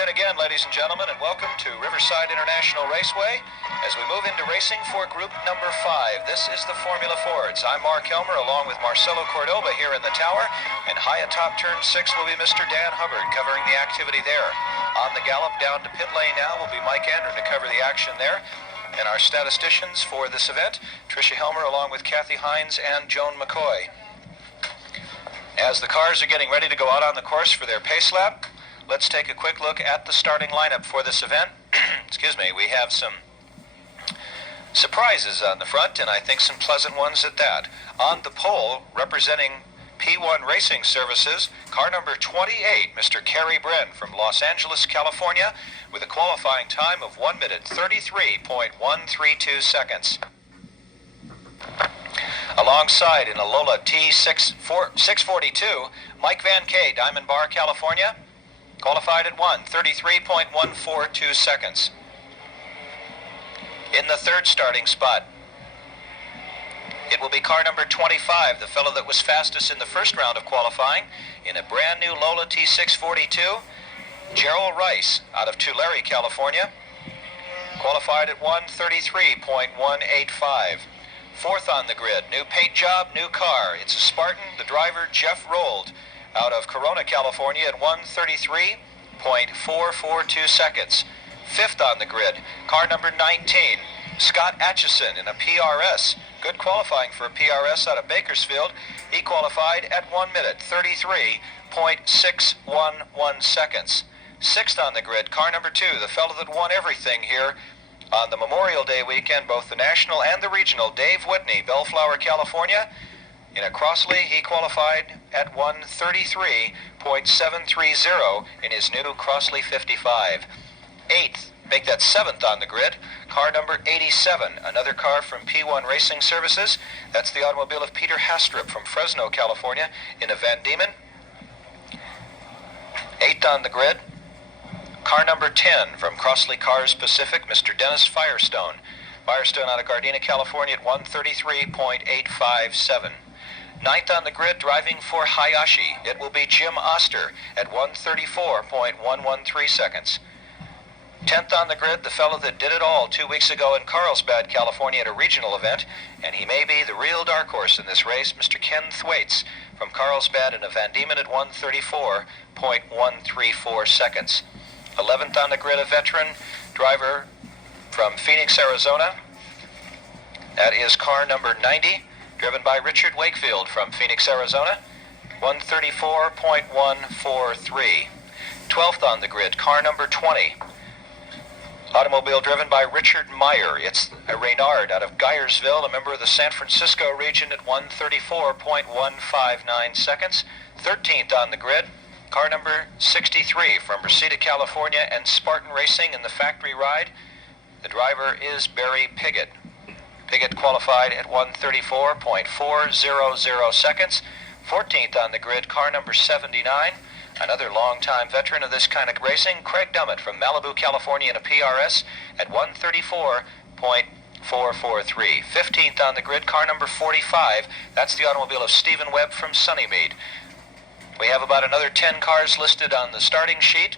afternoon again, ladies and gentlemen, and welcome to Riverside International Raceway as we move into racing for group number 5. This is the Formula Fords. I'm Mark Helmer along with Marcelo Cordoba here in the tower, and high atop turn 6 will be Mr. Dan Hubbard covering the activity there. On the gallop down to pit lane now will be Mike Andrew to cover the action there. And our statisticians for this event, Tricia Helmer along with Kathy Hines and Joan McCoy. As the cars are getting ready to go out on the course for their pace lap, let's take a quick look at the starting lineup for this event. Excuse me, we have some surprises on the front, and I think some pleasant ones at that. On the pole, representing P1 Racing Services, car number 28, Mr. Kerry Bren from Los Angeles, California, with a qualifying time of 1 minute 33.132 seconds. Alongside in a Lola T642, Mike Van Kay, Diamond Bar, California, qualified at 1:33.142 seconds. In the third starting spot, it will be car number 25, the fellow that was fastest in the first round of qualifying, in a brand new Lola T642, Gerald Rice out of Tulare, California, qualified at 1:33.185. Fourth on the grid, new paint job, new car. It's a Spartan, the driver Jeff Rold, out of Corona, California at 1:33.442 seconds. Fifth on the grid, car number 19, Scott Atchison in a PRS. Good qualifying for a PRS out of Bakersfield. He qualified at 1 minute 33.611 seconds. Sixth on the grid, car number 2, the fellow that won everything here on the Memorial Day weekend, both the national and the regional, Dave Whitney, Bellflower, California. In a Crossley, he qualified at 1:33.730 in his new Crossley 55. Eighth, make that seventh on the grid, car number 87, another car from P1 Racing Services. That's the automobile of Peter Hastrup from Fresno, California, in a Van Diemen. Eighth on the grid, car number 10 from Crossley Cars Pacific, Mr. Dennis Firestone. Firestone out of Gardena, California at 1:33.857. Ninth on the grid, driving for Hayashi, it will be Jim Oster at 1:34.113 seconds. 10th on the grid, the fellow that did it all 2 weeks ago in Carlsbad, California at a regional event, and he may be the real dark horse in this race, Mr. Ken Thwaites from Carlsbad in a Van Diemen at 1:34.134 seconds. 11th on the grid, a veteran driver from Phoenix, Arizona. That is car number 90. Driven by Richard Wakefield from Phoenix, Arizona, 1:34.143. 12th on the grid, car number 20. Automobile driven by Richard Meyer. It's a Reynard out of Geyersville, a member of the San Francisco region at 1:34.159 seconds. 13th on the grid, car number 63 from Reseda, California, and Spartan Racing in the factory ride. The driver is Barry Piggott. Piggott qualified at 1:34.400 seconds. 14th on the grid, car number 79, another longtime veteran of this kind of racing, Craig Dummett from Malibu, California in a PRS at 1:34.443. 15th on the grid, car number 45, that's the automobile of Stephen Webb from Sunnymead. We have about another 10 cars listed on the starting sheet,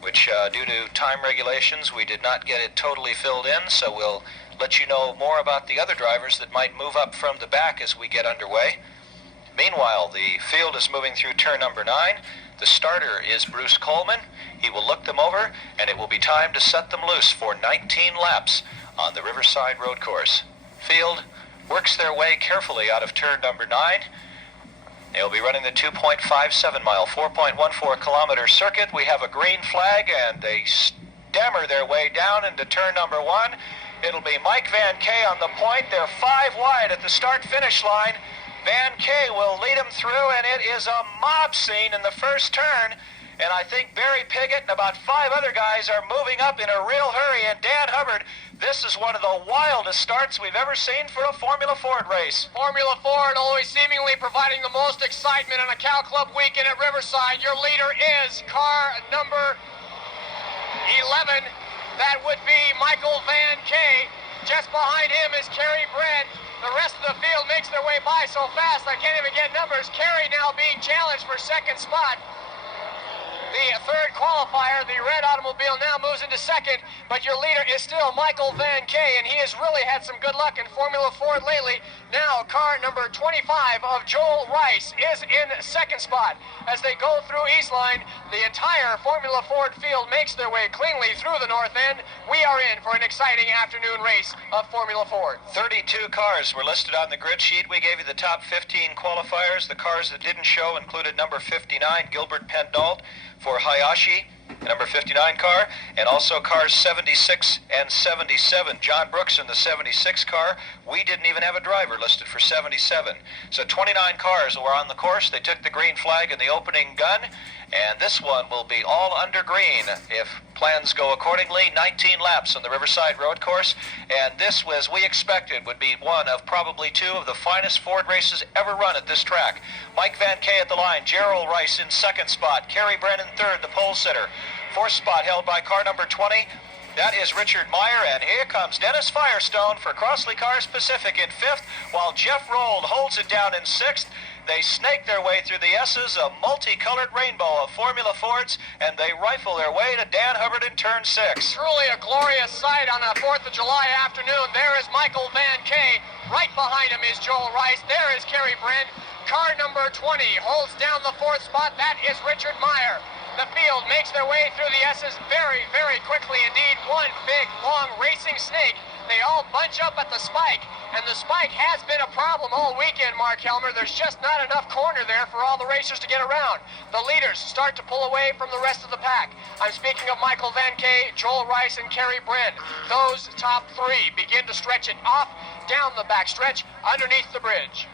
which due to time regulations, we did not get it totally filled in, so we'll let you know more about the other drivers that might move up from the back as we get underway. Meanwhile, the field is moving through turn number 9. The starter is Bruce Coleman. He will look them over, and it will be time to set them loose for 19 laps on the Riverside Road Course. Field works their way carefully out of turn number 9. They'll be running the 2.57 mile, 4.14 kilometer circuit. We have a green flag, and they stammer their way down into turn number 1. It'll be Mike Van Kay on the point. They're 5 wide at the start-finish line. Van Kay will lead them through, and it is a mob scene in the first turn. And I think Barry Piggott and about 5 other guys are moving up in a real hurry. And Dan Hubbard, this is one of the wildest starts we've ever seen for a Formula Ford race. Formula Ford always seemingly providing the most excitement on a Cow Club weekend at Riverside. Your leader is car number 11. That would be Michael Van Kay. Just behind him is Kerry Bren. The rest of the field makes their way by so fast I can't even get numbers. Kerry now being challenged for second spot. the third qualifier. The red automobile now moves into second, but your leader is still Michael Van Kay, and he has really had some good luck in Formula Ford lately. Now car number 25 of Joel Rice is in second spot. As they go through East Line, the entire Formula Ford field makes their way cleanly through the north end. We are in for an exciting afternoon race of Formula Ford. 32 cars were listed on the grid sheet. We gave you the top 15 qualifiers. The cars that didn't show included number 59, Gilbert Pendault for Hayashi, the number 59 car, and also cars 76 and 77. John Brooks in the 76 car. We didn't even have a driver listed for 77. So 29 cars were on the course. They took the green flag in the opening gun, and this one will be all under green if plans go accordingly. 19 laps on the Riverside Road Course, and this, as we expected, would be one of probably two of the finest Ford races ever run at this track. Mike Van Kay at the line, Gerald Rice in second spot, Kerry Brennan third, the pole sitter. Fourth spot held by car number 20. That is Richard Meyer, and here comes Dennis Firestone for Crossley Cars Pacific in fifth, while Jeff Rold holds it down in sixth. They snake their way through the S's, a multicolored rainbow of Formula Fords, and they rifle their way to Dan Hubbard in turn 6. Truly a glorious sight on a 4th of July afternoon. There is Michael Van Kay. Right behind him is Joel Rice. There is Kerry Brennan. Car number 20 holds down the fourth spot. That is Richard Meyer. The field makes their way through the S's very, very quickly indeed. One big, long racing snake. They all bunch up at the spike, and the spike has been a problem all weekend, Mark Helmer. There's just not enough corner there for all the racers to get around. The leaders start to pull away from the rest of the pack. I'm speaking of Michael Van Kay, Joel Rice, and Kerry Brennan. Those top three begin to stretch it off down the backstretch underneath the bridge.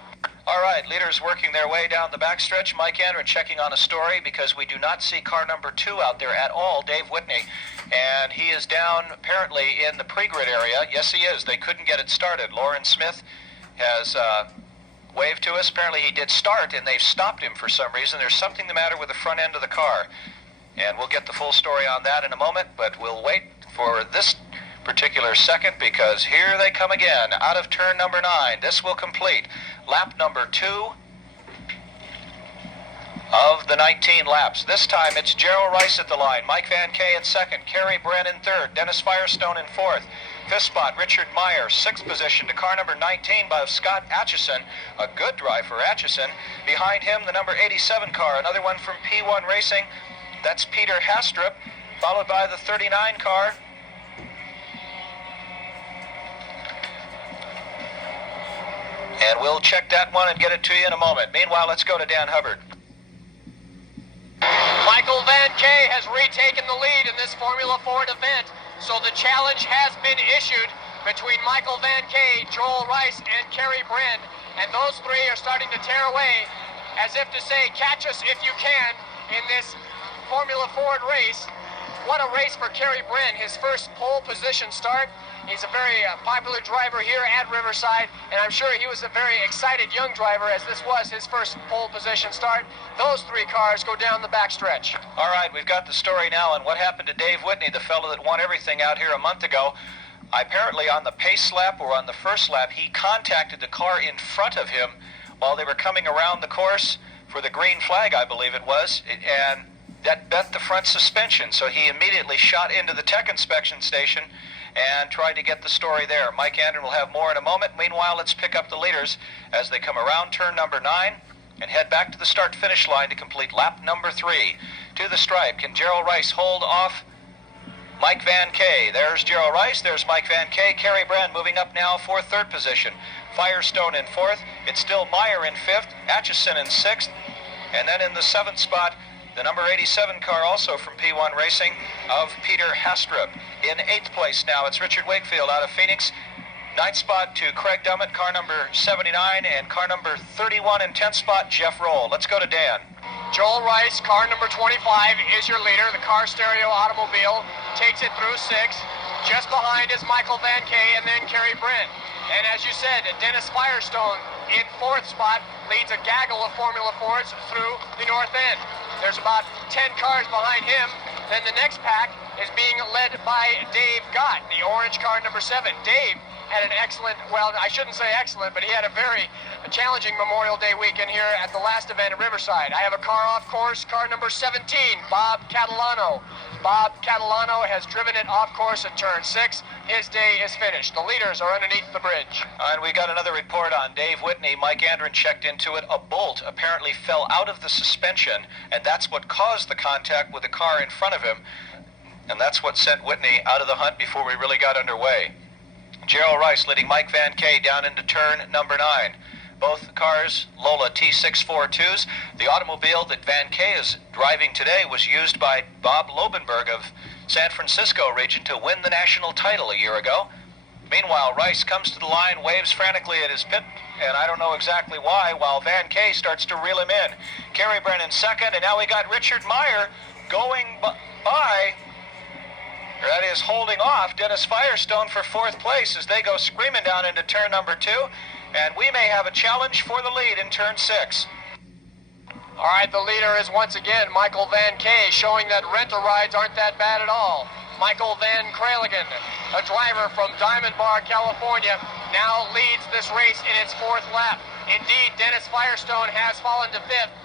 All right, leaders working their way down the backstretch. Mike Andrew checking on a story because we do not see car number 2 out there at all, Dave Whitney. And he is down apparently in the pre-grid area. Yes, he is. They couldn't get it started. Lauren Smith has waved to us. Apparently he did start, and they've stopped him for some reason. There's something the matter with the front end of the car. And we'll get the full story on that in a moment, but we'll wait for this particular second because here they come again out of turn number 9. This will complete lap number 2 of the 19 laps. This time it's Gerald Rice at the line, Mike Van Kay in second, Kerry Brennan in third, Dennis Firestone in fourth. Fifth spot, Richard Meyer. Sixth position to car number 19 by Scott Atchison. A good drive for Atchison. Behind him, the number 87 car, another one from P1 Racing. That's Peter Hastrup, followed by the 39 car. And we'll check that one and get it to you in a moment. Meanwhile, let's go to Dan Hubbard. Michael Van Kay has retaken the lead in this Formula Ford event, so the challenge has been issued between Michael Van Kay, Joel Rice, and Kerry Brennan, and those three are starting to tear away as if to say, catch us if you can in this Formula Ford race. What a race for Kerry Brennan, his first pole position start. He's a very popular driver here at Riverside, and I'm sure he was a very excited young driver as this was his first pole position start. Those three cars go down the backstretch. All right, we've got the story now on what happened to Dave Whitney, the fellow that won everything out here a month ago. Apparently on the pace lap or on the first lap, he contacted the car in front of him while they were coming around the course for the green flag, I believe it was, and that bent the front suspension, so he immediately shot into the tech inspection station and tried to get the story there. Mike Andrew will have more in a moment. Meanwhile, let's pick up the leaders as they come around turn number 9 and head back to the start-finish line to complete lap number 3. To the stripe, can Gerald Rice hold off Mike Van Kay? There's Gerald Rice, there's Mike Van Kay. Kerry Brennan moving up now for third position. Firestone in fourth. It's still Meyer in fifth, Atchison in sixth, and then in the seventh spot, the number 87 car, also from P1 Racing, of Peter Hastrup. In eighth place now, it's Richard Wakefield out of Phoenix. Ninth spot to Craig Dummett, car number 79, and car number 31 in 10th spot, Jeff Roll. Let's go to Dan. Joel Rice, car number 25, is your leader. The car stereo automobile takes it through 6. Just behind is Michael Van Kay and then Kerry Brennan. And as you said, Dennis Firestone in fourth spot leads a gaggle of Formula Fords through the north end. There's about 10 cars behind him. Then the next pack is being led by Dave Gott, the orange car number 7. Dave had an excellent, well, I shouldn't say excellent, but he had a very challenging Memorial Day weekend here at the last event at Riverside. I have a car off course, car number 17, Bob Catalano. Bob Catalano has driven it off course at turn 6. His day is finished. The leaders are underneath the bridge. And we got another report on Dave Whitney. Mike Andren checked into it. A bolt apparently fell out of the suspension, and that's what caused the contact with the car in front of him. And that's what sent Whitney out of the hunt before we really got underway. Gerald Rice leading Mike Van Kay down into turn number 9. Both cars, Lola T642s. The automobile that Van Kay is driving today was used by Bob Lobenberg of San Francisco region to win the national title a year ago. Meanwhile, Rice comes to the line, waves frantically at his pit, and I don't know exactly why, while Van Kay starts to reel him in. Kerry Brennan second, and now we got Richard Meyer going by, or that is holding off Dennis Firestone for 4th place as they go screaming down into turn number 2, and we may have a challenge for the lead in turn 6. All right, the leader is once again Michael Van Kay, showing that rental rides aren't that bad at all. Michael Van Kraligen, a driver from Diamond Bar, California, now leads this race in its 4th lap. Indeed, Dennis Firestone has fallen to 5th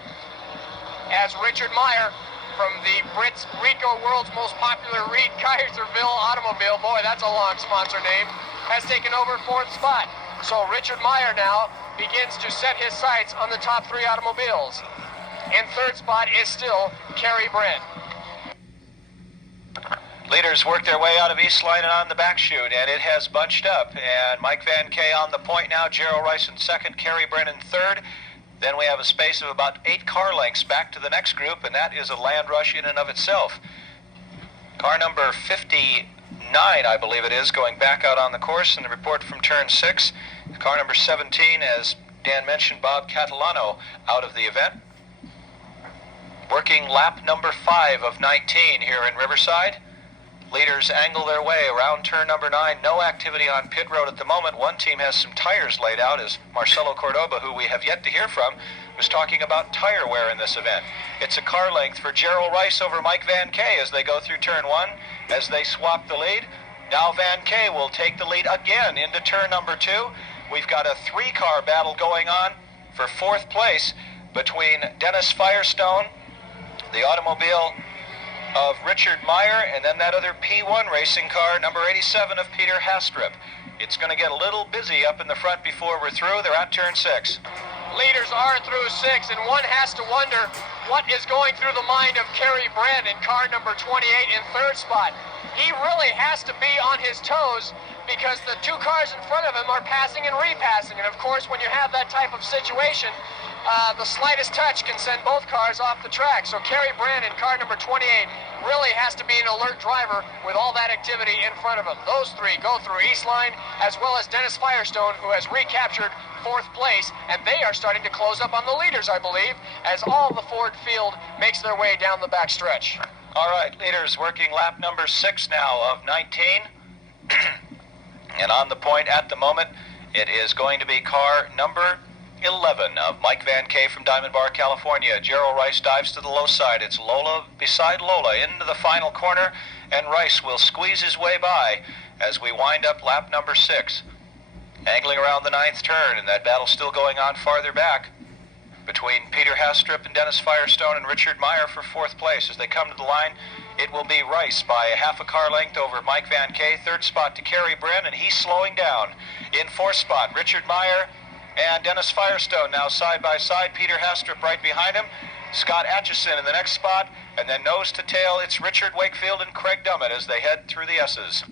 as Richard Meyer from the Brits Rico World's most popular Reed Kaiserville automobile, boy, that's a long sponsor name, has taken over 4th spot. So Richard Meyer now begins to set his sights on the top 3 automobiles. In 3rd spot is still Kerry Brennan. Leaders work their way out of East Line and on the back chute, and it has bunched up. And Mike Van Kay on the point now, Gerald Rice in 2nd, Kerry Brennan 3rd. Then we have a space of about 8 car lengths back to the next group, and that is a land rush in and of itself. Car number 59, I believe it is, going back out on the course, and the report from turn 6. Car number 17, as Dan mentioned, Bob Catalano out of the event. Working lap number 5 of 19 here in Riverside. Leaders angle their way around turn number 9. No activity on pit road at the moment. One team has some tires laid out, as Marcelo Cordoba, who we have yet to hear from, was talking about tire wear in this event. It's a car length for Gerald Rice over Mike Van Kay as they go through turn 1, as they swap the lead. Now Van Kay will take the lead again into turn number 2. We've got a 3-car battle going on for 4th place between Dennis Firestone, the automobile of Richard Meyer, and then that other P1 racing car, number 87 of Peter Hastrup. It's going to get a little busy up in the front before we're through. They're at turn 6. Leaders are through 6, and one has to wonder what is going through the mind of Kerry Brennan in car number 28 in 3rd spot. He really has to be on his toes because the 2 cars in front of him are passing and repassing, and of course when you have that type of situation, the slightest touch can send both cars off the track. So Kerry Brennan in car number 28 really has to be an alert driver with all that activity in front of him. Those 3 go through East Line, as well as Dennis Firestone, who has recaptured 4th place, and they are starting to close up on the leaders, I believe, as all the Ford field makes their way down the back stretch. All right, leaders working lap number 6 now of 19. And on the point at the moment, it is going to be car number 11 of Mike Van Kay from Diamond Bar, California. Gerald Rice dives to the low side. It's Lola beside Lola into the final corner, and Rice will squeeze his way by as we wind up lap number 6. Angling around the 9th turn, and that battle still going on farther back between Peter Hastrup and Dennis Firestone and Richard Meyer for 4th place. As they come to the line, it will be Rice by a half a car length over Mike Van Kay. 3rd spot to Kerry Brennan, and he's slowing down. In 4th spot, Richard Meyer and Dennis Firestone now side by side. Peter Hastrup right behind him. Scott Atchison in the next spot, and then nose to tail, it's Richard Wakefield and Craig Dummett as they head through the S's.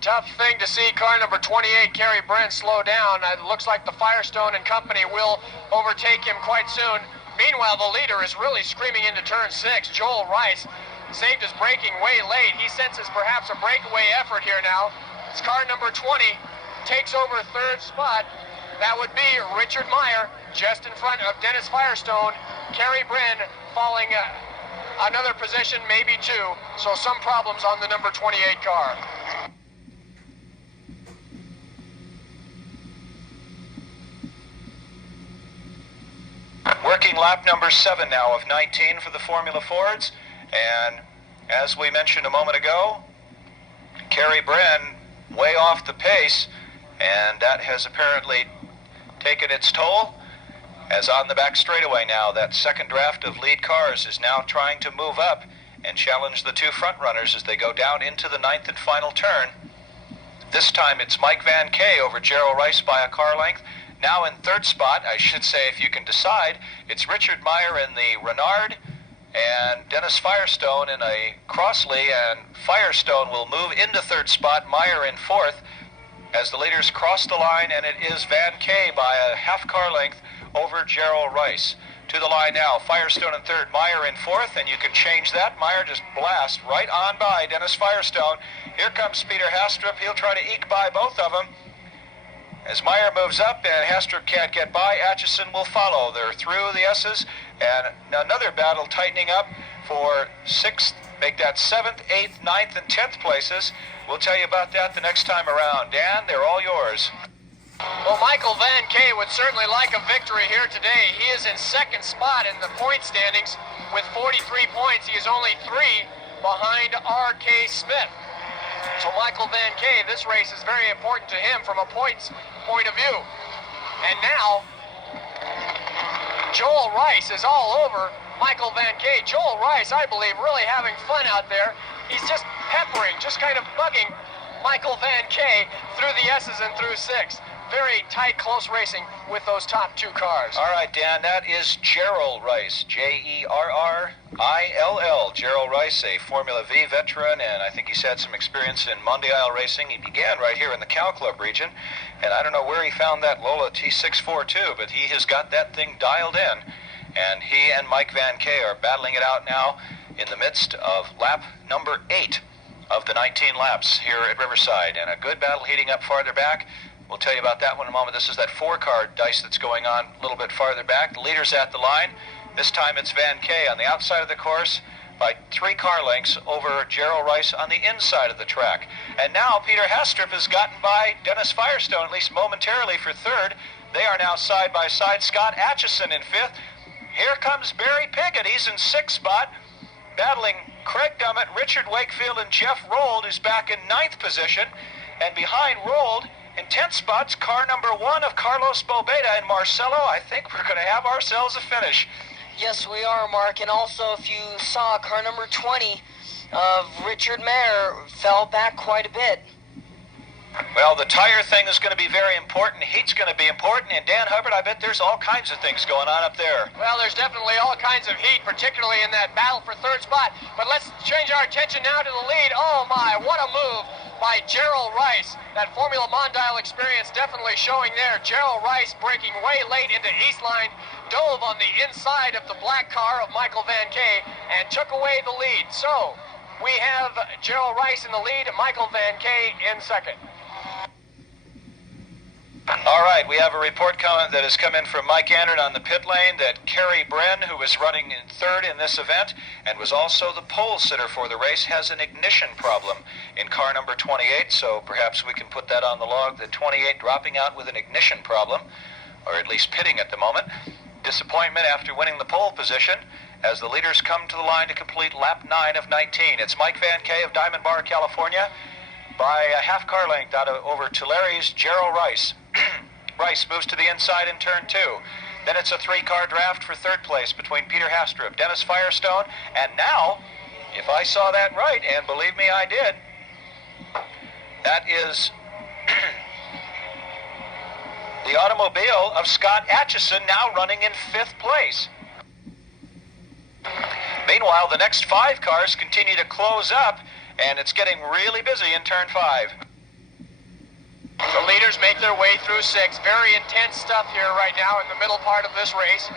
Tough thing to see car number 28, Kerry Brennan, slow down. It looks like the Firestone and company will overtake him quite soon. Meanwhile, the leader is really screaming into turn 6. Joel Rice saved his braking way late. He senses perhaps a breakaway effort here now. It's car number 20, takes over 3rd spot. That would be Richard Meyer, just in front of Dennis Firestone. Kerry Brennan falling another position, maybe 2. So some problems on the number 28 car. Working lap number 7 now of 19 for the Formula Fords. And as we mentioned a moment ago, Kerry Brennan way off the pace, and that has apparently taken its toll. As on the back straightaway now, that second draft of lead cars is now trying to move up and challenge the two front runners as they go down into the ninth and final turn. This time it's Mike Van Kay over Gerald Rice by a car length. Now in third spot, I should say if you can decide, it's Richard Meyer in the Renard and Dennis Firestone in a Crossley, and Firestone will move into third spot, Meyer in fourth as the leaders cross the line, and it is Van Kay by a half car length over Gerald Rice. To the line now, Firestone in third, Meyer in fourth, and you can change that. Meyer just blasts right on by Dennis Firestone. Here comes Peter Hastrup. He'll try to eke by both of them. As Meyer moves up and Hastrup can't get by, Atchison will follow. They're through the S's, and another battle tightening up for sixth, make that seventh, eighth, ninth, and 10th places. We'll tell you about that the next time around. Dan, they're all yours. Well, Michael Van Kay would certainly like a victory here today. He is in second spot in the point standings with 43 points. He is only 3 behind R.K. Smith. So Michael Van Kay, this race is very important to him from a points point of view. And now, Joel Rice is all over Michael Van Kay. Joel Rice, I believe, really having fun out there. He's just peppering, just kind of bugging Michael Van Kay through the S's and through 6. Very tight, close racing with those top 2 cars. All right, Dan, that is Gerald Rice, Jerrill. Gerald Rice, a Formula V veteran, and I think he's had some experience in Mondial racing. He began right here in the Cow Club region, and I don't know where he found that Lola T642, but he has got that thing dialed in, and he and Mike Van Kay are battling it out now in the midst of lap number 8 of the 19 laps here at Riverside, and a good battle heating up farther back. We'll tell you about that one in a moment. This is that 4-card dice that's going on a little bit farther back. The leader's at the line. This time it's Van Kay on the outside of the course by 3 car lengths over Gerald Rice on the inside of the track. And now Peter Hastrup has gotten by Dennis Firestone, at least momentarily, for third. They are now side by side. Scott Atchison in fifth. Here comes Barry Pickett. He's in sixth spot, battling Craig Dummett, Richard Wakefield, and Jeff Rold, who's back in ninth position. And behind Rold, in 10th spots, car number 1 of Carlos Bobeda and Marcelo. I think we're going to have ourselves a finish. Yes, we are, Mark. And also, if you saw car number 20 of Richard Mayer fell back quite a bit. Well, the tire thing is going to be very important. Heat's going to be important. And Dan Hubbard, I bet there's all kinds of things going on up there. Well, there's definitely all kinds of heat, particularly in that battle for third spot. But let's change our attention now to the lead. Oh, my, what a move by Gerald Rice. That Formula Mondial experience definitely showing there. Gerald Rice breaking way late into East Line, dove on the inside of the black car of Michael Van Kay, and took away the lead. So, we have Gerald Rice in the lead, Michael Van Kay in second. All right, we have a report comment that has come in from Mike Andron on the pit lane that Kerry Bren, who was running in third in this event and was also the pole sitter for the race, has an ignition problem in car number 28, so perhaps we can put that on the log, the 28 dropping out with an ignition problem, or at least pitting at the moment. Disappointment after winning the pole position as the leaders come to the line to complete lap 9 of 19. It's Mike Van Kay of Diamond Bar, California, by a half car length over Tulari's Gerald Rice. Rice moves to the inside in turn 2. Then it's a 3-car draft for third place between Peter Hastrup, Dennis Firestone, and now, if I saw that right, and believe me I did, that is the automobile of Scott Atchison now running in 5th place. Meanwhile, the next 5 cars continue to close up, and it's getting really busy in turn 5. The leaders make their way through 6. Very intense stuff here right now in the middle part of this race.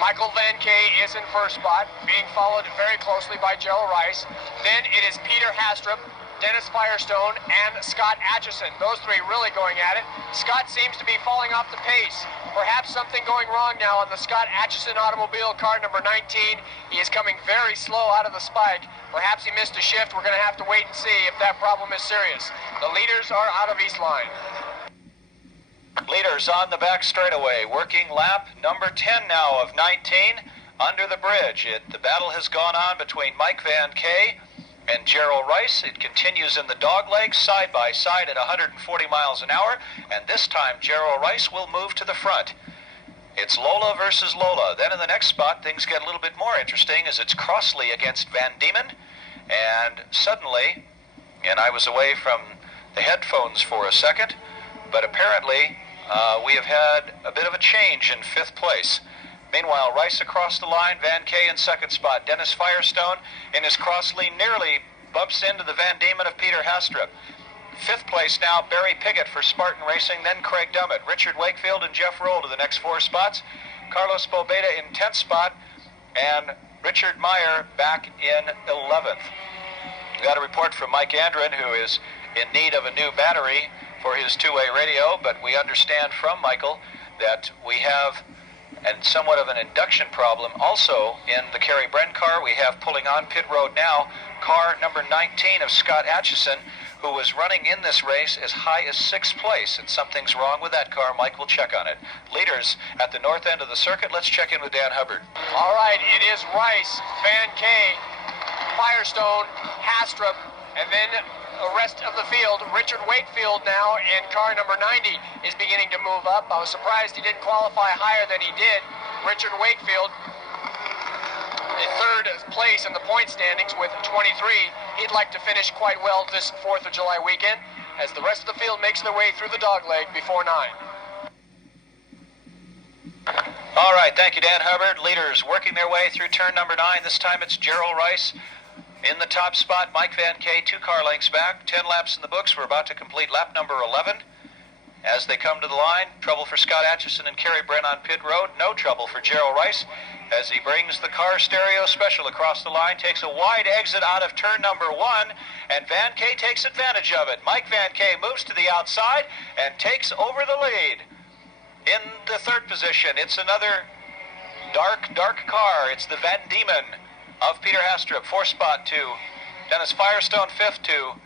Michael Van Kay is in first spot, being followed very closely by Gerald Rice. Then it is Peter Hastrup, Dennis Firestone, and Scott Atchison. Those 3 really going at it. Scott seems to be falling off the pace. Perhaps something going wrong now on the Scott Atchison automobile, car number 19. He is coming very slow out of the spike. Perhaps he missed a shift. We're going to have to wait and see if that problem is serious. The leaders are out of East Line. Leaders on the back straightaway, working lap number 10 now of 19 under the bridge. The battle has gone on between Mike Van Kay and Gerald Rice. It continues in the doglegs, side by side at 140 miles an hour, and this time Gerald Rice will move to the front. It's Lola versus Lola. Then in the next spot, things get a little bit more interesting as it's Crossley against Van Diemen. And suddenly, and I was away from the headphones for a second, but apparently we have had a bit of a change in 5th place. Meanwhile, Rice across the line, Van Kay in 2nd spot. Dennis Firestone in his Crossley nearly bumps into the Van Diemen of Peter Hastrup. 5th place now, Barry Piggott for Spartan Racing, then Craig Dummett. Richard Wakefield and Jeff Roll to the next 4 spots. Carlos Bobeda in 10th spot, and Richard Meyer back in 11th. We got a report from Mike Andren, who is in need of a new battery for his two-way radio, but we understand from Michael that we have somewhat of an induction problem also in the Kerry Bren car. We have pulling on pit road now car number 19 of Scott Atchison, who was running in this race as high as 6th place, and something's wrong with that car. Mike will check on it. Leaders at the north end of the circuit. Let's check in with Dan Hubbard. All right, it is Rice, Van Kay, Firestone, Hastrup, and then the rest of the field. Richard Wakefield now in car number 90 is beginning to move up. I was surprised he didn't qualify higher than he did. Richard Wakefield in 3rd place in the point standings with 23. He'd like to finish quite well this 4th of July weekend as the rest of the field makes their way through the dogleg before 9. All right, thank you, Dan Hubbard. Leaders working their way through turn number 9. This time it's Gerald Rice in the top spot. Mike Van Kay 2 car lengths back. 10 laps in the books. We're about to complete lap number 11. As they come to the line, trouble for Scott Atchison and Kerry Bren on pit road. No trouble for Gerald Rice as he brings the car stereo special across the line, takes a wide exit out of turn number 1, and Van Kay takes advantage of it. Mike Van Kay moves to the outside and takes over the lead. In the 3rd position, it's another dark car. It's the Van Diemen of Peter Hastrup. 4th spot to Dennis Firestone. 5th to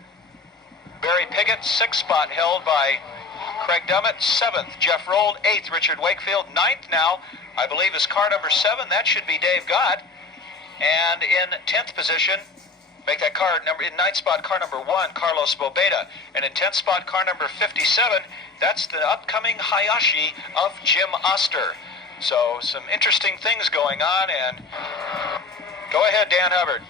Barry Piggott. 6th spot held by Craig Dummett. 7th, Jeff Roll. 8th, Richard Wakefield. 9th now, I believe, is car number 7. That should be Dave Gott. And in 10th position, make that car number, in 9th spot, car number 1, Carlos Bobeda. And in 10th spot, car number 57, that's the upcoming Hayashi of Jim Oster. So some interesting things going on, and go ahead, Dan Hubbard.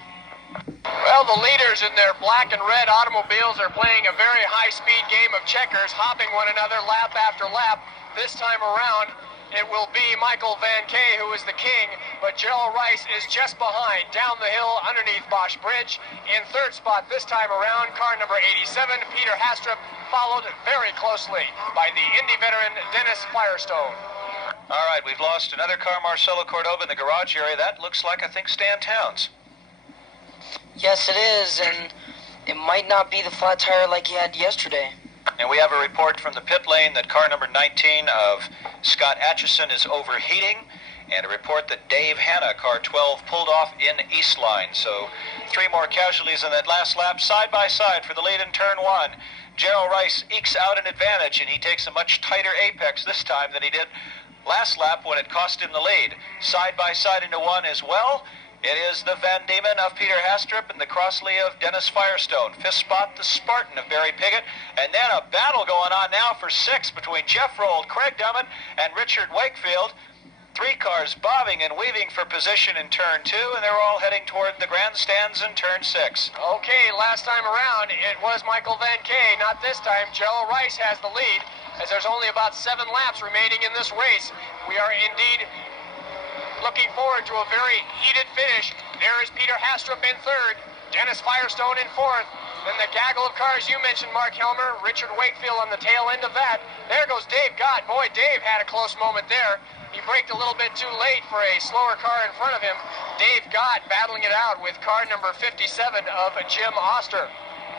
Well, the leaders in their black and red automobiles are playing a very high-speed game of checkers, hopping one another lap after lap. This time around, it will be Michael Van Kay who is the king, but Gerald Rice is just behind, down the hill underneath Bosch Bridge. In 3rd spot this time around, car number 87, Peter Hastrup, followed very closely by the Indy veteran Dennis Firestone. All right, we've lost another car, Marcelo Cordoba, in the garage area. That looks like, I think, Stan Towns. Yes, it is, and it might not be the flat tire like he had yesterday. And we have a report from the pit lane that car number 19 of Scott Atchison is overheating, and a report that Dave Hanna, car 12, pulled off in East Line. So 3 more casualties in that last lap, side by side for the lead in turn 1. Gerald Rice ekes out an advantage, and he takes a much tighter apex this time than he did last lap when it cost him the lead. Side by side into 1 as well. It is the Van Diemen of Peter Hastrup and the Crossley of Dennis Firestone. 5th spot, the Spartan of Barry Piggott. And then a battle going on now for 6th between Jeff Roll, Craig Dummett, and Richard Wakefield. 3 cars bobbing and weaving for position in turn 2, and they're all heading toward the grandstands in turn 6. Okay, last time around, it was Michael Van Kay. Not this time. Gerald Rice has the lead, as there's only about 7 laps remaining in this race. We are indeed looking forward to a very heated finish. There is Peter Hastrup in 3rd, Dennis Firestone in 4th, then the gaggle of cars you mentioned, Mark Helmer, Richard Wakefield on the tail end of that. There goes Dave Gott. Boy, Dave had a close moment there. He braked a little bit too late for a slower car in front of him. Dave Gott battling it out with car number 57 of Jim Oster.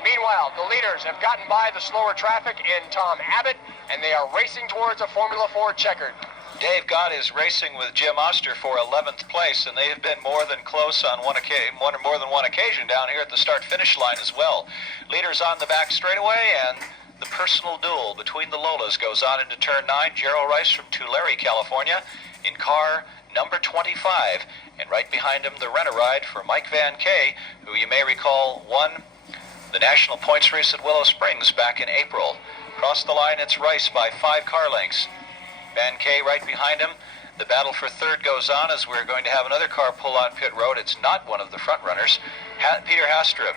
Meanwhile, the leaders have gotten by the slower traffic in Tom Abbott, and they are racing towards a Formula 4 checkered. Dave Gott is racing with Jim Oster for 11th place, and they have been more than close on more than one occasion down here at the start-finish line as well. Leaders on the back straightaway, and the personal duel between the Lolas goes on into turn 9. Gerald Rice from Tulare, California, in car number 25, and right behind him the Riverside for Mike Van Kay, who you may recall won the national points race at Willow Springs back in April. Across the line, it's Rice by 5 car lengths. Van Kay right behind him. The battle for third goes on as we're going to have another car pull on pit road. It's not one of the front runners. Peter Hastrup,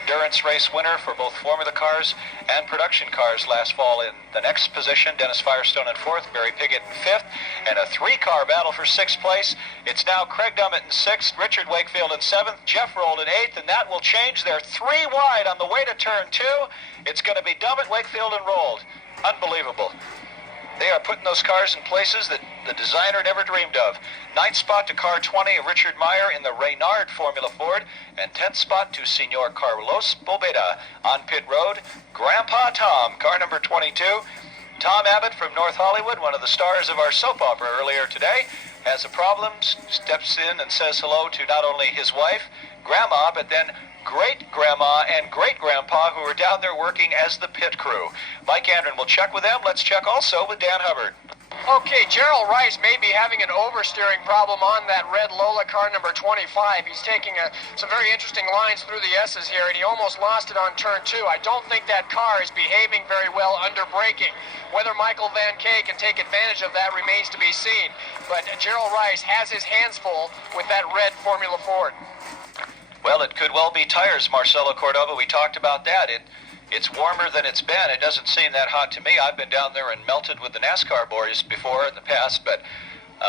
endurance race winner for both Formula cars and production cars last fall in the next position. Dennis Firestone in fourth, Barry Pigott in fifth, and a three-car battle for sixth place. It's now Craig Dummett in sixth, Richard Wakefield in seventh, Jeff Rolled in eighth, and that will change. They're three wide on the way to turn two. It's going to be Dummett, Wakefield, and Rolled. Unbelievable. They are putting those cars in places that the designer never dreamed of. Ninth spot to car 20 of Richard Meyer in the Reynard Formula Ford, and 10th spot to Senor Carlos Bobeda on pit road. Grandpa Tom, car number 22. Tom Abbott from North Hollywood, one of the stars of our soap opera earlier today, has a problem, steps in and says hello to not only his wife, Grandma, but then great-grandma and great-grandpa who are down there working as the pit crew. Mike Andren will check with them. Let's check also with Dan Hubbard. Okay, Gerald Rice may be having an oversteering problem on that red Lola car number 25. He's taking some very interesting lines through the S's here, and he almost lost it on turn two. I don't think that car is behaving very well under braking. Whether Michael Van Kay can take advantage of that remains to be seen. But Gerald Rice has his hands full with that red Formula Ford. Well, it could well be tires, Marcelo Cordova. We talked about that. It's warmer than it's been. It doesn't seem that hot to me. I've been down there and melted with the NASCAR boys before in the past, but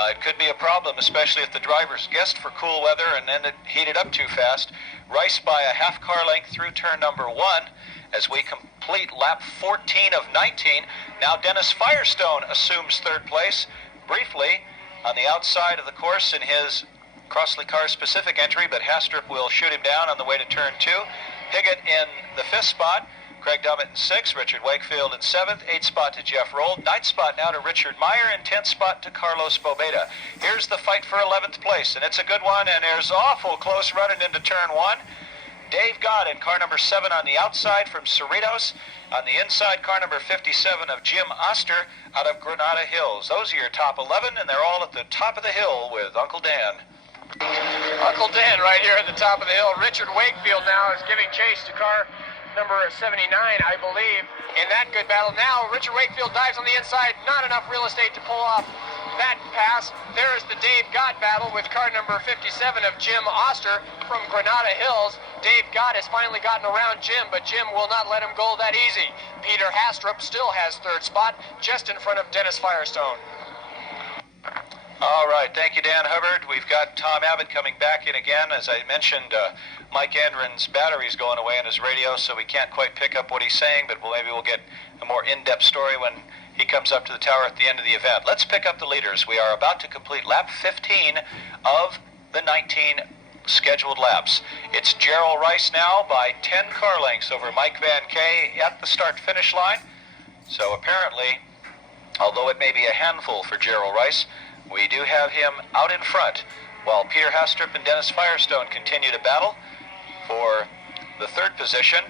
it could be a problem, especially if the drivers guessed for cool weather and then it heated up too fast. Rice by a half car length through turn number one as we complete lap 14 of 19. Now Dennis Firestone assumes third place briefly on the outside of the course in his Crossley car specific entry, but Hastrup will shoot him down on the way to turn two. Pigott in the fifth spot, Craig Dummett in sixth, Richard Wakefield in seventh, eighth spot to Jeff Rolled, ninth spot now to Richard Meyer, and 10th spot to Carlos Bobeda. Here's the fight for 11th place, and it's a good one, and there's awful close running into turn one. Dave Gott in car number 7 on the outside from Cerritos. On the inside, car number 57 of Jim Oster out of Granada Hills. Those are your top 11, and they're all at the top of the hill with Uncle Dan. Uncle Dan right here at the top of the hill. Richard Wakefield now is giving chase to car number 79, I believe, in that good battle. Now Richard Wakefield dives on the inside. Not enough real estate to pull off that pass. There's the Dave Gott battle with car number 57 of Jim Oster from Granada Hills. Dave Gott has finally gotten around Jim, but Jim will not let him go that easy. Peter Hastrup still has third spot, just in front of Dennis Firestone. All right, thank you, Dan Hubbard. We've got Tom Abbott coming back in again. As I mentioned, Mike Andren's battery's going away on his radio, so we can't quite pick up what he's saying, but maybe we'll get a more in-depth story when he comes up to the tower at the end of the event. Let's pick up the leaders. We are about to complete lap 15 of the 19 scheduled laps. It's Gerald Rice now by 10 car lengths over Mike Van Kay at the start-finish line. So apparently, although it may be a handful for Gerald Rice, we do have him out in front, while Peter Hastrup and Dennis Firestone continue to battle for the third position.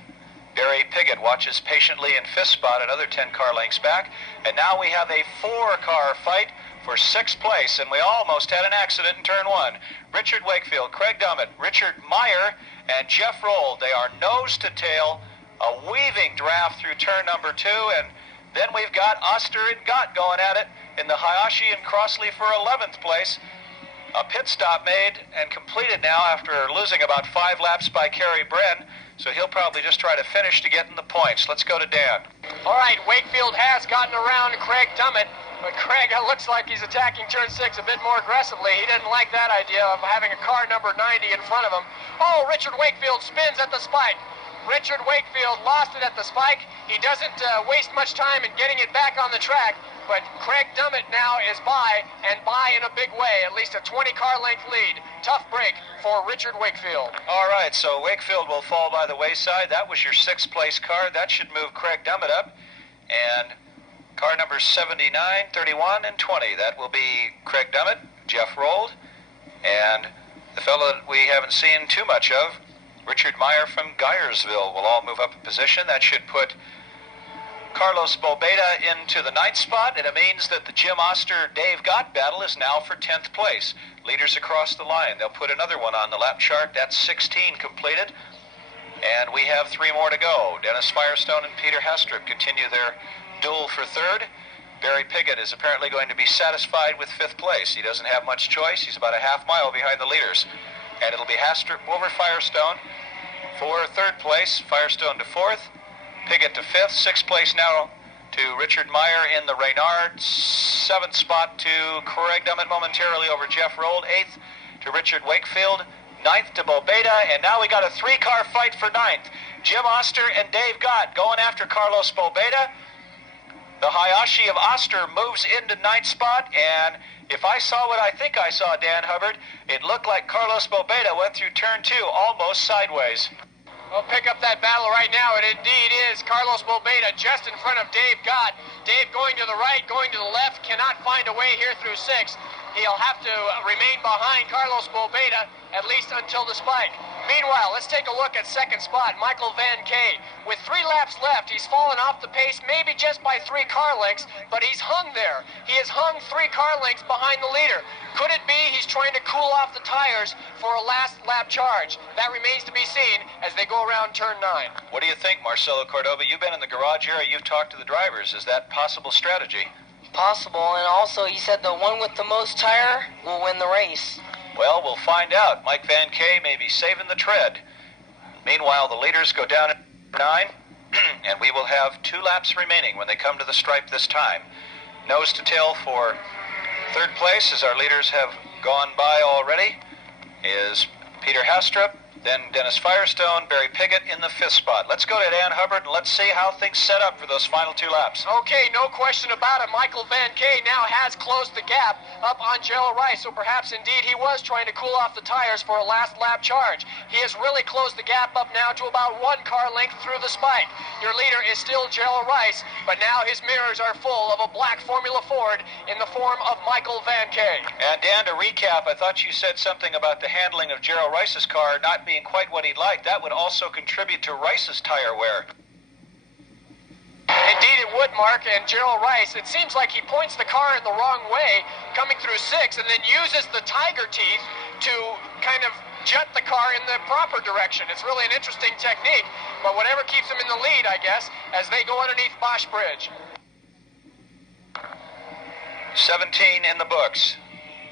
Barry Pigott watches patiently in fifth spot, another 10 car lengths back. And now we have a 4-car fight for sixth place, and we almost had an accident in turn one. Richard Wakefield, Craig Dummett, Richard Meyer, and Jeff Rolled. They are nose to tail, a weaving draft through turn number two, and then we've got Oster and Gott going at it in the Hayashi and Crossley for 11th place. A pit stop made and completed now after losing about 5 laps by Kerry Bren, so he'll probably just try to finish to get in the points. Let's go to Dan. All right, Wakefield has gotten around Craig Dummett, but Craig looks like he's attacking turn 6 a bit more aggressively. He didn't like that idea of having a car number 90 in front of him. Oh, Richard Wakefield spins at the spike. Richard Wakefield lost it at the spike. He doesn't waste much time in getting it back on the track, but Craig Dummett now is by, and by in a big way, at least a 20-car length lead. Tough break for Richard Wakefield. All right, so Wakefield will fall by the wayside. That was your 6th place car. That should move Craig Dummett up. And car numbers 79, 31, and 20. That will be Craig Dummett, Jeff Rolled, and the fellow that we haven't seen too much of, Richard Meyer from Geyersville, will all move up a position. That should put Carlos Bobeda into the 9th spot, and it means that the Jim Oster-Dave Gott battle is now for 10th place. Leaders across the line. They'll put another one on the lap chart. That's 16 completed, and we have 3 more to go. Dennis Firestone and Peter Hastrup continue their duel for third. Barry Piggott is apparently going to be satisfied with 5th place. He doesn't have much choice. He's about a half mile behind the leaders. And it'll be Hastrup over Firestone for 3rd place, Firestone to 4th, Piggott to 5th, 6th place now to Richard Meyer in the Reynard, 7th spot to Craig Dummett momentarily over Jeff Rold, 8th to Richard Wakefield, 9th to Bobeda, and now we got a 3-car fight for 9th. Jim Oster and Dave Gott going after Carlos Bobeda. The Hayashi of Oster moves into 9th spot, and if I saw what I think I saw, Dan Hubbard, it looked like Carlos Bobeda went through turn 2 almost sideways. We'll pick up that battle right now. It indeed is Carlos Bobeda just in front of Dave Gott. Dave going to the right, going to the left, cannot find a way here through 6. He'll have to remain behind Carlos Bobeda at least until the spike. Meanwhile, let's take a look at 2nd spot, Michael Van Kay. With 3 laps left, he's fallen off the pace maybe just by 3 car lengths, but he's hung there. He has hung 3 car lengths behind the leader. Could it be he's trying to cool off the tires for a last lap charge? That remains to be seen as they go around turn 9. What do you think, Marcelo Cordova? You've been in the garage area, you've talked to the drivers. Is that possible strategy? Possible, and also he said the one with the most tire will win the race. Well, we'll find out. Mike Van Kay may be saving the tread. Meanwhile, the leaders go down at 9, and we will have 2 laps remaining when they come to the stripe this time. Nose to tail for 3rd place, as our leaders have gone by already, is Peter Hastrup, then Dennis Firestone, Barry Piggott in the 5th spot. Let's go to Dan Hubbard and let's see how things set up for those final 2 laps. Okay, no question about it. Michael Van Kay now has closed the gap up on Gerald Rice, so perhaps indeed he was trying to cool off the tires for a last lap charge. He has really closed the gap up now to about 1 car length through the spike. Your leader is still Gerald Rice, but now his mirrors are full of a black Formula Ford in the form of Michael Van Kay. And Dan, to recap, I thought you said something about the handling of Gerald Rice's car not being quite what he'd like. That would also contribute to Rice's tire wear. Indeed it would, Mark, and Gerald Rice, it seems like he points the car in the wrong way, coming through 6, and then uses the tiger teeth to kind of jut the car in the proper direction. It's really an interesting technique, but whatever keeps him in the lead, I guess, as they go underneath Bosch Bridge. 17 in the books.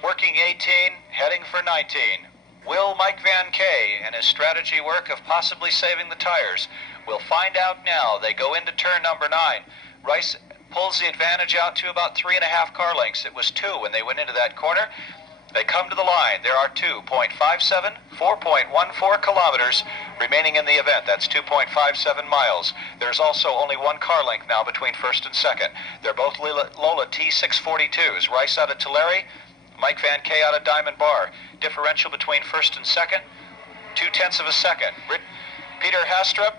Working 18, heading for 19. Will Mike Van Kay and his strategy work of possibly saving the tires? We'll find out now. They go into turn number 9. Rice pulls the advantage out to about 3.5 car lengths. It was 2 when they went into that corner. They come to the line. There are 2.57, 4.14 kilometers remaining in the event. That's 2.57 miles. There's also only 1 car length now between 1st and 2nd. They're both Lola T642s. Rice out of Tulare, Mike Van Kay out of Diamond Bar. Differential between 1st and 2nd, 0.2 of a second. Peter Hastrup,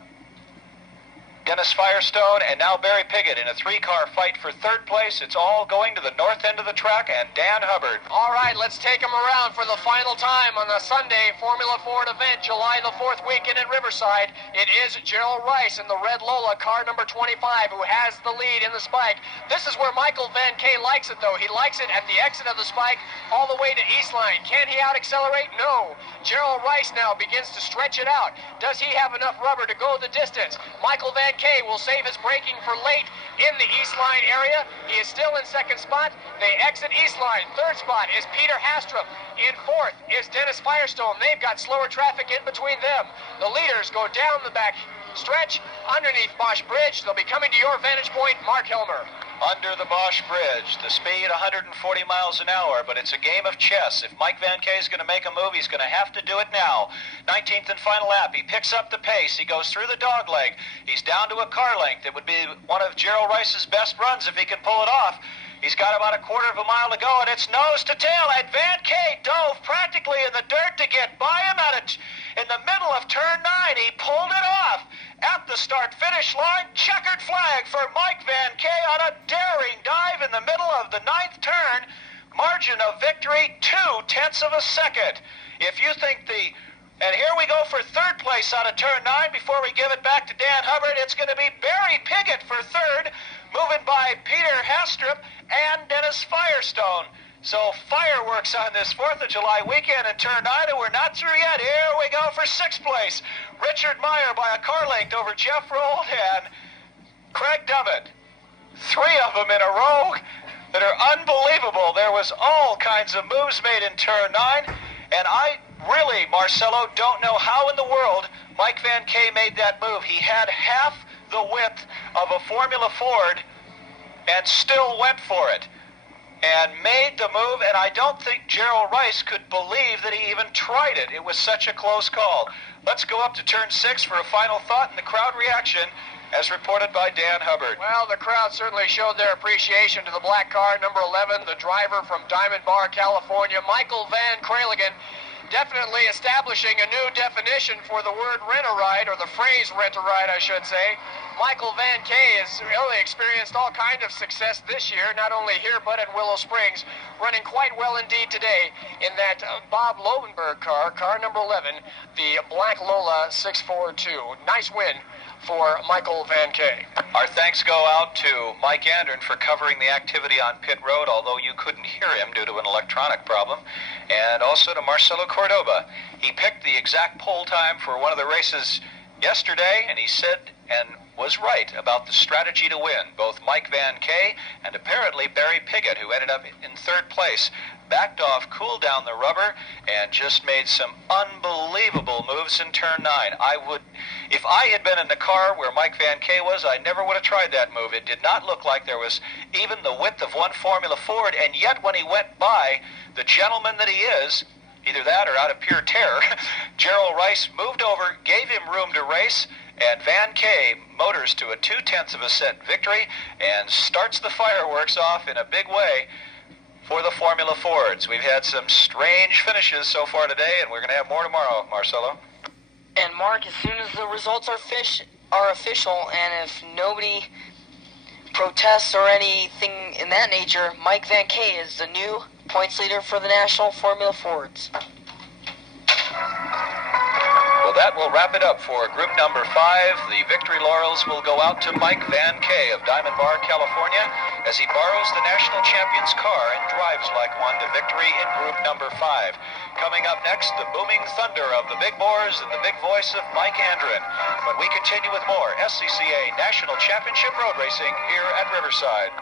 Dennis Firestone, and now Barry Piggott in a 3-car fight for 3rd place. It's all going to the north end of the track, and Dan Hubbard. All right, let's take them around for the final time on the Sunday Formula Ford event, July the 4th weekend at Riverside. It is Gerald Rice in the red Lola, car number 25, who has the lead in the spike. This is where Michael Van Kay likes it, though. He likes it at the exit of the spike all the way to Eastline. Can he out-accelerate? No. Gerald Rice now begins to stretch it out. Does he have enough rubber to go the distance? Michael Van Kay will save his braking for late in the Eastline area. He is still in 2nd spot. They exit Eastline. 3rd spot is Peter Hastrup. In 4th is Dennis Firestone. They've got slower traffic in between them. The leaders go down the back stretch underneath Bosch Bridge. They'll be coming to your vantage point, Mark Helmer. Under the Bosch Bridge, the speed 140 miles an hour, but it's a game of chess. If Mike Van Kay is going to make a move, he's going to have to do it now. 19th and final lap, he picks up the pace. He goes through the dog leg. He's down to a car length. It would be one of Gerald Rice's best runs if he can pull it off. He's got about a 1/4 mile to go, and it's nose to tail, and Van Kay dove practically in the dirt to get by him in the middle of turn 9. He pulled it off. At the start-finish line, checkered flag for Mike Van Kay on a daring dive in the middle of the 9th turn. Margin of victory, 0.2 of a second. If you think and here we go for 3rd place out of turn 9 before we give it back to Dan Hubbard. It's going to be Barry Piggott for 3rd, moving by Peter Hastrup and Dennis Firestone. So fireworks on this 4th of July weekend in turn 9, and we're not through yet. Here we go for 6th place. Richard Meyer by a car length over Jeff Rold and Craig Dummett. 3 of them in a row that are unbelievable. There was all kinds of moves made in turn 9, and I really, Marcelo, don't know how in the world Mike Van Kay made that move. He had half the width of a Formula Ford and still went for it and made the move, and I don't think Gerald Rice could believe that he even tried it. It was such a close call. Let's go up to turn 6 for a final thought and the crowd reaction as reported by Dan Hubbard. Well, the crowd certainly showed their appreciation to the black car, number 11, the driver from Diamond Bar, California, Michael Van Kraligen, definitely establishing a new definition for the word rent-a-ride, or the phrase rent-a-ride, I should say. Michael Van Kay has really experienced all kinds of success this year, not only here but at Willow Springs, running quite well indeed today in that Bob Lovenberg car, car number 11, the Black Lola 642. Nice win for Michael Van Kay. Our thanks go out to Mike Andren for covering the activity on pit road, although you couldn't hear him due to an electronic problem, and also to Marcelo Cordoba. He picked the exact pole time for one of the races yesterday, and he said and was right about the strategy to win. Both Mike Van Kay and apparently Barry Piggott, who ended up in 3rd place, backed off, cooled down the rubber, and just made some unbelievable moves in turn 9. If I had been in the car where Mike Van Kay was, I never would have tried that move. It did not look like there was even the width of one Formula Ford, and yet when he went by, the gentleman that he is, either that or out of pure terror, Gerald Rice moved over, gave him room to race, and Van Kay motors to a 2/10 of a set victory and starts the fireworks off in a big way for the Formula Fords. We've had some strange finishes so far today, and we're going to have more tomorrow, Marcelo. And Mark, as soon as the results are official, and if nobody protests or anything in that nature, Mike Van Kay is the new points leader for the National Formula Fords. Well, that will wrap it up for group number 5. The victory laurels will go out to Mike Van Kay of Diamond Bar, California, as he borrows the national champion's car and drives like one to victory in group number 5. Coming up next, the booming thunder of the big bores and the big voice of Mike Andren, when we continue with more SCCA National Championship Road Racing here at Riverside.